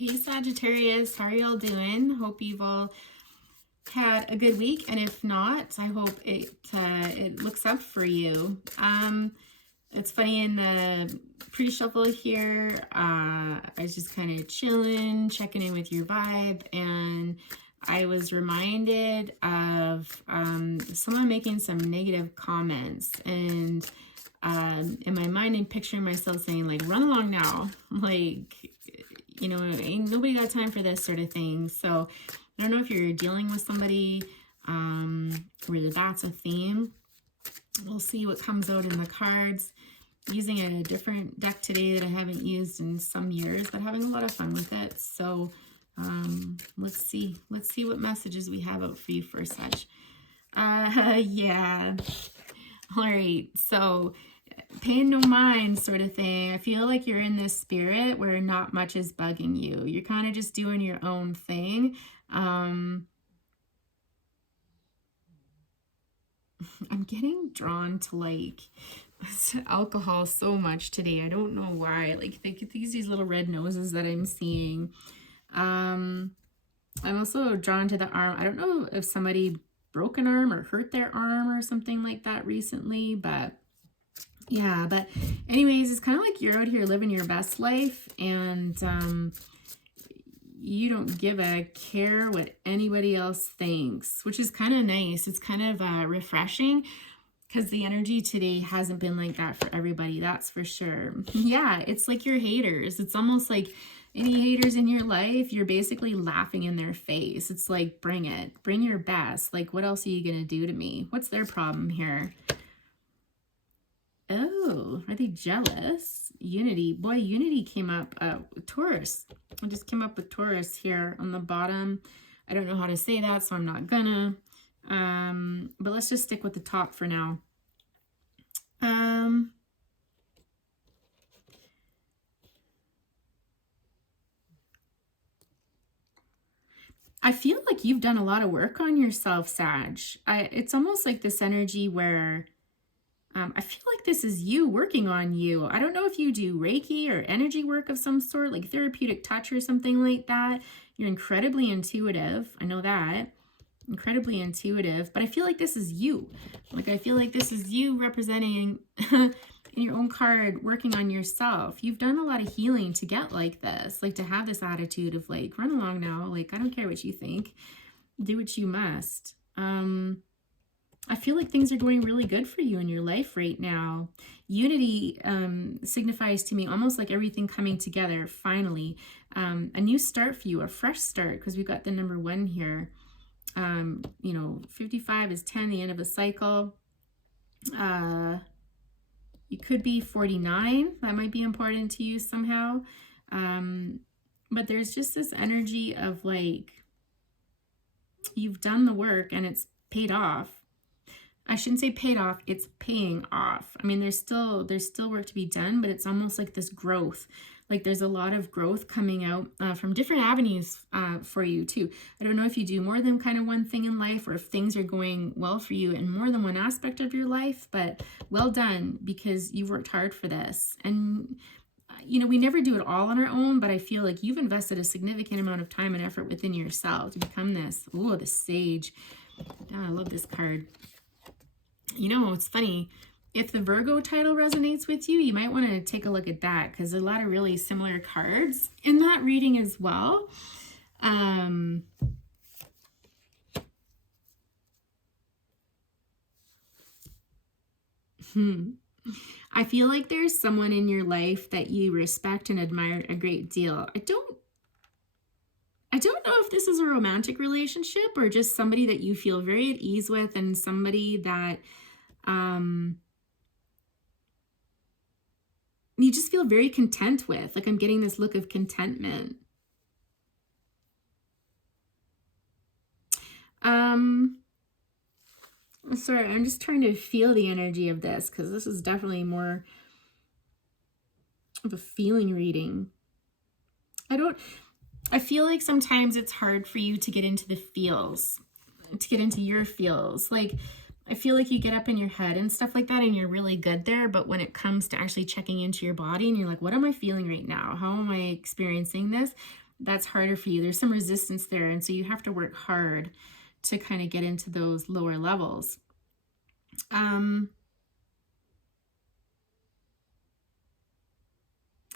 Hey Sagittarius, how are y'all doing? Hope you've all had a good week, and if not, I hope it looks up for you. It's funny, in the pre-shuffle here, I was just kind of chilling, checking in with your vibe, and I was reminded of someone making some negative comments, and in my mind, I'm picturing myself saying, like, run along now, like, you know, ain't nobody got time for this sort of thing. So I don't know if you're dealing with somebody where that's a theme. We'll see what comes out in the cards. Using a different deck today that I haven't used in some years, but having a lot of fun with it. So let's see what messages we have out for you for Sag. Yeah. All right. So paying no mind sort of thing. I feel like you're in this spirit where not much is bugging you. You're kind of just doing your own thing. I'm getting drawn to like alcohol so much today. I don't know why. Like these little red noses that I'm seeing. I'm also drawn to the arm. I don't know if somebody broke an arm or hurt their arm or something like that recently, but yeah. But anyways, it's kind of like you're out here living your best life, and you don't give a care what anybody else thinks, which is kind of nice. It's kind of refreshing, because the energy today hasn't been like that for everybody, that's for sure. Yeah, it's like your haters. It's almost like any haters in your life, you're basically laughing in their face. It's like, bring it. Bring your best. Like, what else are you going to do to me? What's their problem here? Oh, are they jealous? Unity. Boy, Unity came up. Taurus. I just came up with Taurus here on the bottom. I don't know how to say that, so I'm not gonna. But let's just stick with the top for now. I feel like you've done a lot of work on yourself, Sag. It's almost like this energy where I feel like this is you working on you. I don't know if you do Reiki or energy work of some sort, like therapeutic touch or something like that. You're incredibly intuitive. I know that. Incredibly intuitive. But I feel like this is you. Like, I feel like this is you representing in your own card, working on yourself. You've done a lot of healing to get like this. Like, to have this attitude of, like, run along now. Like, I don't care what you think. Do what you must. I feel like things are going really good for you in your life right now. Unity signifies to me almost like everything coming together, finally. A new start for you, a fresh start, because we've got the number 1 here. You know, 55 is 10, the end of a cycle. You could be 49. That might be important to you somehow. But there's just this energy of, like, you've done the work and it's paid off. I shouldn't say paid off, it's paying off. I mean, there's still work to be done, but it's almost like this growth. Like, there's a lot of growth coming out from different avenues for you too. I don't know if you do more than kind of one thing in life, or if things are going well for you in more than one aspect of your life, but well done, because you've worked hard for this. And you know, we never do it all on our own, but I feel like you've invested a significant amount of time and effort within yourself to become this. Oh, the Sage. Oh, I love this card. You know, it's funny. If the Virgo title resonates with you, you might want to take a look at that, because there's a lot of really similar cards in that reading as well. I feel like there's someone in your life that you respect and admire a great deal. I don't know if this is a romantic relationship or just somebody that you feel very at ease with, and somebody that you just feel very content with. Like, I'm getting this look of contentment. Sorry, I'm just trying to feel the energy of this, because this is definitely more of a feeling reading. I feel like sometimes it's hard for you to get into the feels, to get into your feels. Like, I feel like you get up in your head and stuff like that, and you're really good there. But when it comes to actually checking into your body and you're like, what am I feeling right now? How am I experiencing this? that's harder for you. There's some resistance there. And so you have to work hard to kind of get into those lower levels.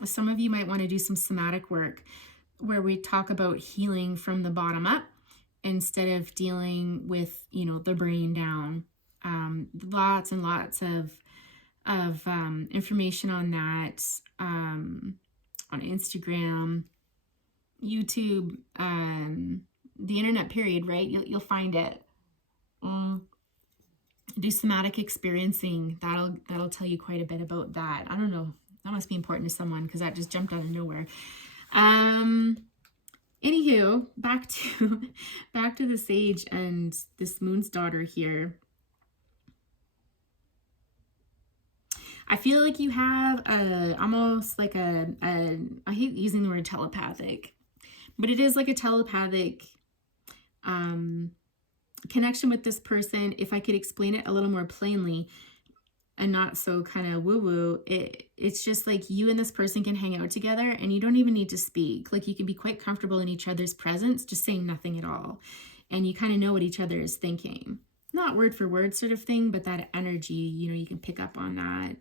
Some of you might want to do some somatic work where we talk about healing from the bottom up instead of dealing with, you know, the brain down. Lots and lots of information on that on Instagram, YouTube, the internet, period, right? You'll find it. Do somatic experiencing. That'll tell you quite a bit about that. I don't know. That must be important to someone because that just jumped out of nowhere. Anywho, back to the sage and this moon's daughter here. I feel like you have almost like I hate using the word telepathic, but it is like a telepathic connection with this person. If I could explain it a little more plainly and not so kind of woo-woo, it's just like you and this person can hang out together and you don't even need to speak. Like you can be quite comfortable in each other's presence, just saying nothing at all. And you kind of know what each other is thinking. Not word for word sort of thing, but that energy, you know, you can pick up on that.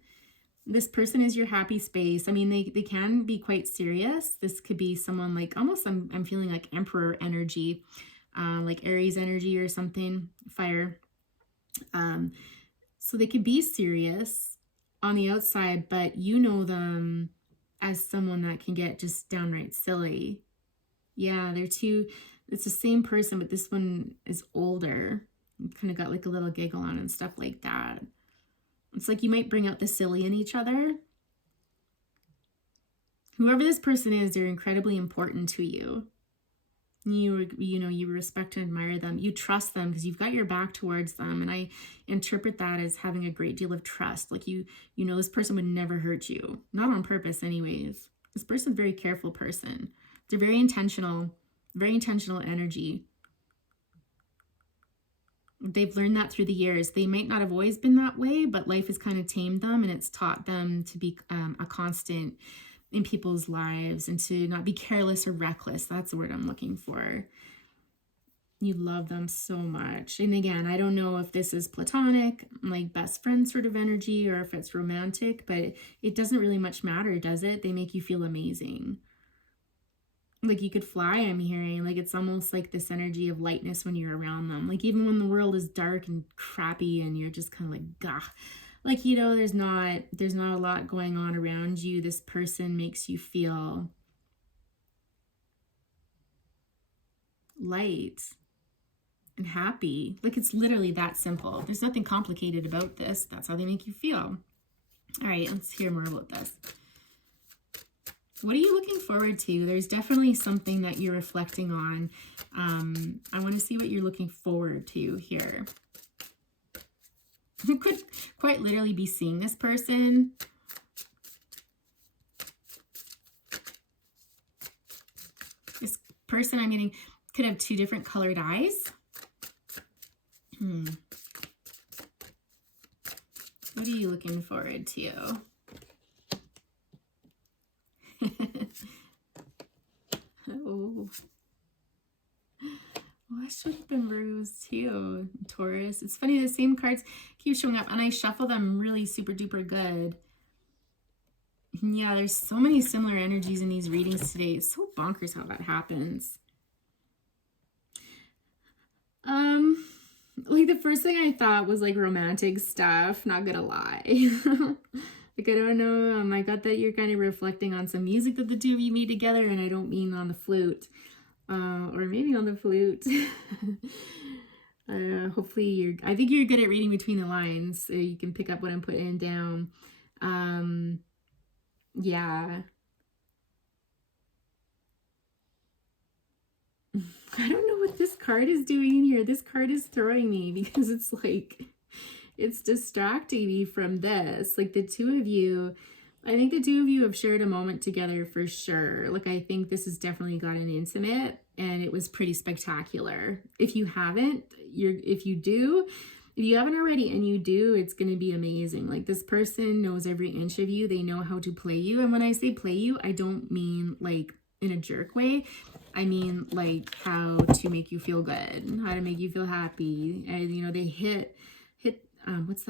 This person is your happy space. I mean, they can be quite serious. This could be someone like almost, I'm feeling like Emperor energy, like Aries energy or something, fire. So they could be serious on the outside, but you know them as someone that can get just downright silly. Yeah, it's the same person, but this one is older. Kind of got like a little giggle on and stuff like that. It's like you might bring out the silly in each other. Whoever this person is, they're incredibly important to you. You respect and admire them. You trust them because you've got your back towards them. And I interpret that as having a great deal of trust. Like you know this person would never hurt you. Not on purpose anyways. This person's a very careful person. They're very intentional energy. They've learned that through the years. They might not have always been that way, but life has kind of tamed them and it's taught them to be a constant in people's lives and to not be careless or reckless. That's the word I'm looking for. You love them so much. And again, I don't know if this is platonic, like best friend sort of energy, or if it's romantic, but it doesn't really much matter, does it? They make you feel amazing. Like you could fly, I'm hearing. Like it's almost like this energy of lightness when you're around them. Like even when the world is dark and crappy and you're just kind of like, gah. Like, you know, there's not a lot going on around you. This person makes you feel light and happy. Like it's literally that simple. There's nothing complicated about this. That's how they make you feel. All right, let's hear more about this. What are you looking forward to? There's definitely something that you're reflecting on. I want to see what you're looking forward to here. You could quite literally be seeing this person. This person I'm getting could have two different colored eyes. What are you looking forward to? Oh. Well, I should have been rose too, Taurus. It's funny, the same cards keep showing up and I shuffle them really super duper good. Yeah, there's so many similar energies in these readings today. It's so bonkers how that happens. Like the first thing I thought was like romantic stuff, not gonna lie. Like, I don't know, I got that you're kind of reflecting on some music that the two of you made together, and I don't mean on the flute. Or maybe on the flute. Hopefully I think you're good at reading between the lines, so you can pick up what I'm putting down. Yeah. I don't know what this card is doing in here. This card is throwing me because it's like, it's distracting me from this. Like the two of you, I think the two of you have shared a moment together for sure. Like I think this has definitely gotten intimate and it was pretty spectacular. If you haven't, if you haven't already and you do, it's going to be amazing. Like this person knows every inch of you. They know how to play you. And when I say play you, I don't mean like in a jerk way. I mean, like how to make you feel good, how to make you feel happy. And, you know, they hit, what's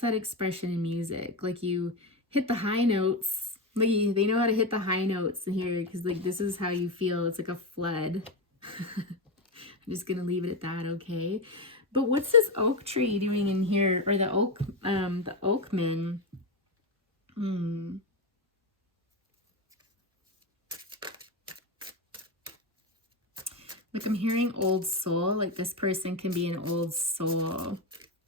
that expression in music? Like you hit the high notes. Like they know how to hit the high notes in here, because like this is how you feel. It's like a flood. I'm just gonna leave it at that, okay? But what's this oak tree doing in here, or the oakman? Like I'm hearing old soul. Like this person can be an old soul.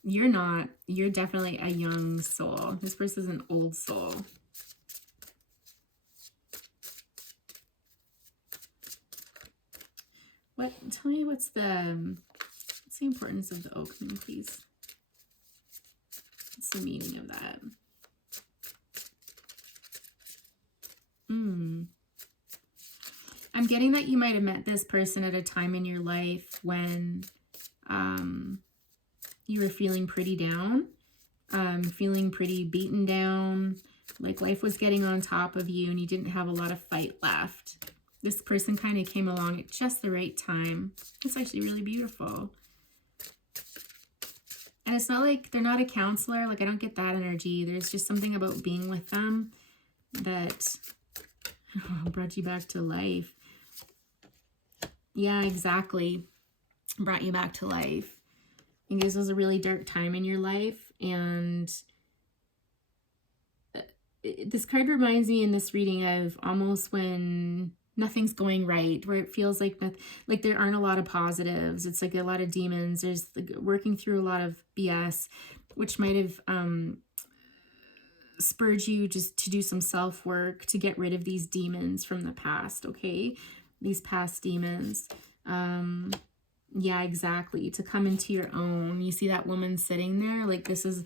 You're not. You're definitely a young soul. This person's an old soul. Tell me what's the importance of the oakman, please? What's the meaning of that? I'm getting that you might have met this person at a time in your life when you were feeling pretty down, feeling pretty beaten down, like life was getting on top of you and you didn't have a lot of fight left. This person kind of came along at just the right time. It's actually really beautiful. And it's not like they're not a counselor. Like I don't get that energy. There's just something about being with them that brought you back to life. Yeah, exactly. Brought you back to life. I think this was a really dark time in your life, and this card reminds me in this reading of almost when nothing's going right, where it feels like there aren't a lot of positives. It's like a lot of demons. There's like working through a lot of BS, which might have spurred you just to do some self-work to get rid of these demons from the past, okay? These past demons. Yeah, exactly. To come into your own. You see that woman sitting there? Like this is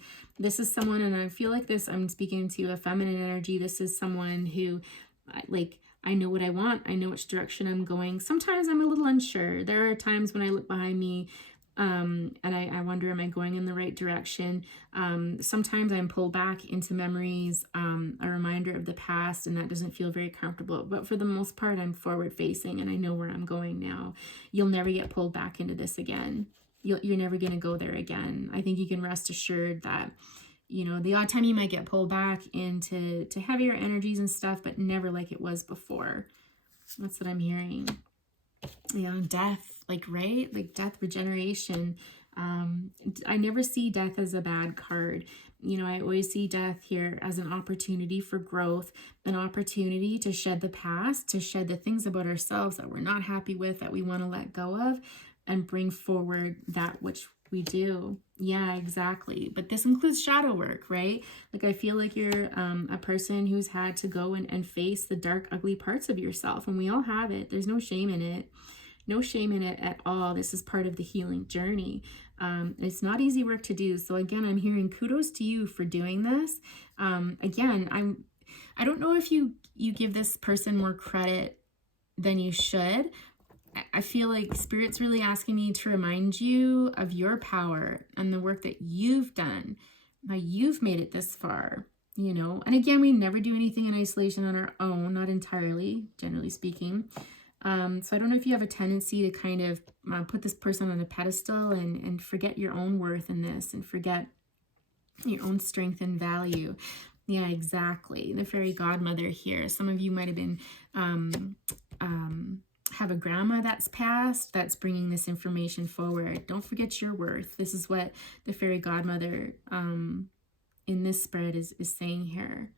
someone, and I feel like this, I'm speaking to a feminine energy. This is someone who, like, I know what I want. I know which direction I'm going. Sometimes I'm a little unsure. There are times when I look behind me and I wonder, am I going in the right direction? Sometimes I'm pulled back into memories, a reminder of the past, and that doesn't feel very comfortable. But for the most part, I'm forward facing and I know where I'm going now. You'll never get pulled back into this again. You're never going to go there again. I think you can rest assured that, you know, the odd time you might get pulled back into heavier energies and stuff, but never like it was before. That's what I'm hearing. Yeah, death, like, right? Like death, regeneration. I never see death as a bad card. You know, I always see death here as an opportunity for growth, an opportunity to shed the past, to shed the things about ourselves that we're not happy with, that we want to let go of, and bring forward that which we do. Yeah, exactly. But this includes shadow work, right? Like I feel like you're a person who's had to go and face the dark, ugly parts of yourself. And we all have it. There's no shame in it. No shame in it at all. This is part of the healing journey. It's not easy work to do. So again, I'm hearing kudos to you for doing this. Again, I don't know if you give this person more credit than you should. I feel like Spirit's really asking me to remind you of your power and the work that you've done. Now you've made it this far, you know. And again, we never do anything in isolation on our own, not entirely, generally speaking. So I don't know if you have a tendency to kind of put this person on a pedestal and forget your own worth in this and forget your own strength and value. Yeah, exactly. The fairy godmother here. Some of you might have been have a grandma that's passed that's bringing this information forward. Don't forget your worth. This is what the fairy godmother in this spread is saying here.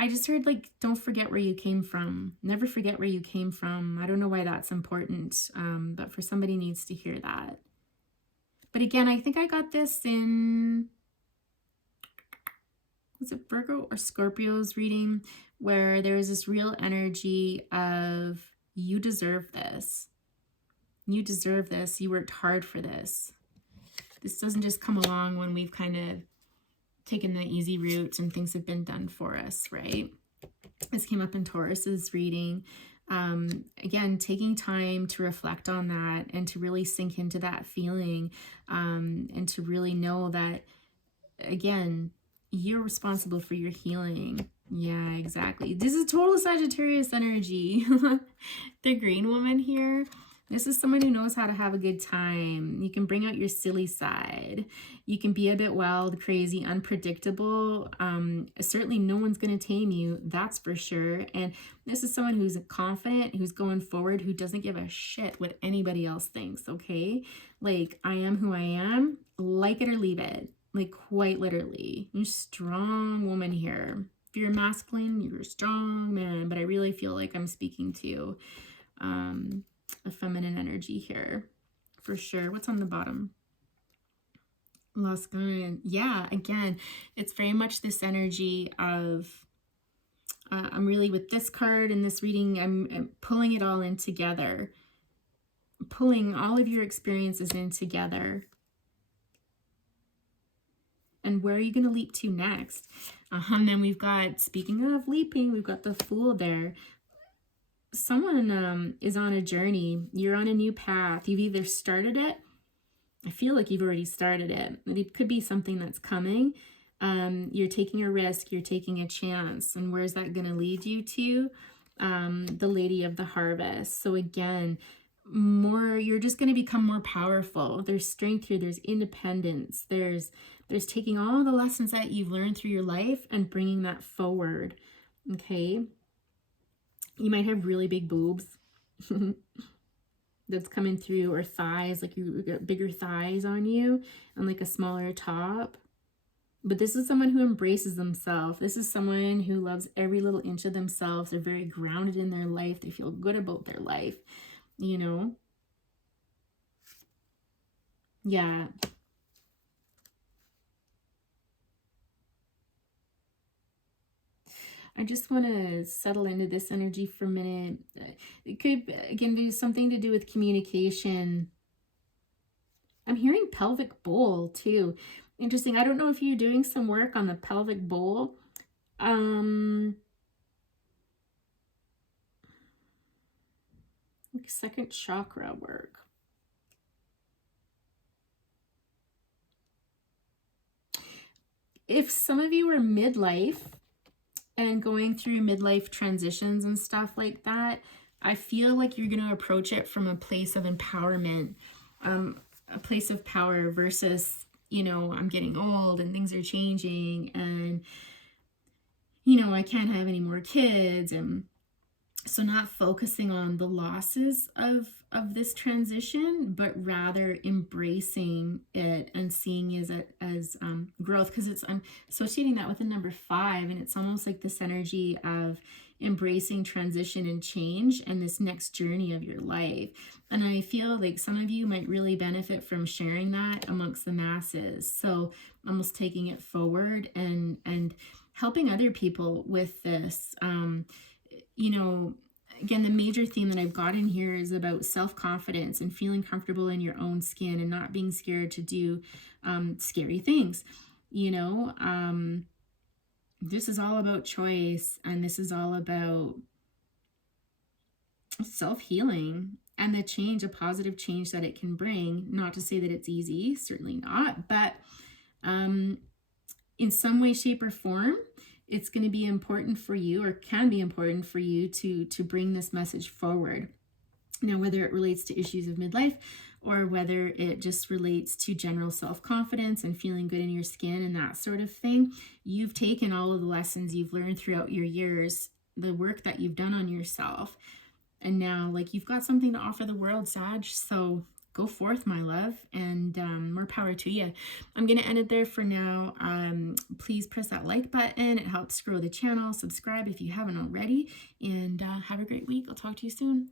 I just heard, like, don't forget where you came from. Never forget where you came from. I don't know why that's important, but for somebody needs to hear that. But again, I think I got this in, was it Virgo or Scorpio's reading, where there is this real energy of you deserve this. You deserve this. You worked hard for this. This doesn't just come along when we've kind of taken the easy route and things have been done for us, right? This came up in Taurus's reading. Again, taking time to reflect on that and to really sink into that feeling, and to really know that, again, you're responsible for your healing. Yeah, exactly. This is total Sagittarius energy. The green woman here. This is someone who knows how to have a good time. You can bring out your silly side. You can be a bit wild, crazy, unpredictable. Certainly no one's going to tame you, that's for sure. And this is someone who's confident, who's going forward, who doesn't give a shit what anybody else thinks, okay? Like, I am who I am, like it or leave it. Like, quite literally. You're a strong woman here. If you're masculine, you're a strong man. But I really feel like I'm speaking to a feminine energy here for sure. What's on the bottom? Lost Gun. Yeah, again, it's very much this energy of I'm really, with this card and this reading, I'm pulling it all in together, pulling all of your experiences in together. And where are you going to leap to next? And then we've got, speaking of leaping, we've got the Fool there. Someone is on a journey. You're on a new path. You've either started it. I feel like you've already started it. It could be something that's coming. You're taking a risk. You're taking a chance. And where's that going to lead you to? The Lady of the Harvest. So again, you're just going to become more powerful. There's strength here. There's independence. There's taking all the lessons that you've learned through your life and bringing that forward. Okay. You might have really big boobs that's coming through, or thighs, like you got bigger thighs on you and like a smaller top. But this is someone who embraces themselves. This is someone who loves every little inch of themselves. They're very grounded in their life. They feel good about their life, you know? Yeah. I just want to settle into this energy for a minute. It could, again, be something to do with communication. I'm hearing pelvic bowl too. Interesting. I don't know if you're doing some work on the pelvic bowl. Like second chakra work. If some of you are midlife and going through midlife transitions and stuff like that, I feel like you're going to approach it from a place of empowerment, a place of power versus, you know, I'm getting old and things are changing and, you know, I can't have any more kids. And so not focusing on the losses of this transition, but rather embracing it and seeing it as growth, because I'm associating that with the number 5, and it's almost like this energy of embracing transition and change and this next journey of your life. And I feel like some of you might really benefit from sharing that amongst the masses. So almost taking it forward and helping other people with this. You know, again, the major theme that I've got in here is about self-confidence and feeling comfortable in your own skin and not being scared to do scary things. You know, this is all about choice, and this is all about self-healing and the change, a positive change that it can bring. Not to say that it's easy, certainly not, but in some way, shape, or form, it's going to be important for you, or can be important for you, to bring this message forward. Now, whether it relates to issues of midlife or whether it just relates to general self-confidence and feeling good in your skin and that sort of thing, you've taken all of the lessons you've learned throughout your years, the work that you've done on yourself, and now, like, you've got something to offer the world, Sag. So go forth, my love, and more power to you. I'm going to end it there for now. Please press that like button. It helps grow the channel. Subscribe if you haven't already, and have a great week. I'll talk to you soon.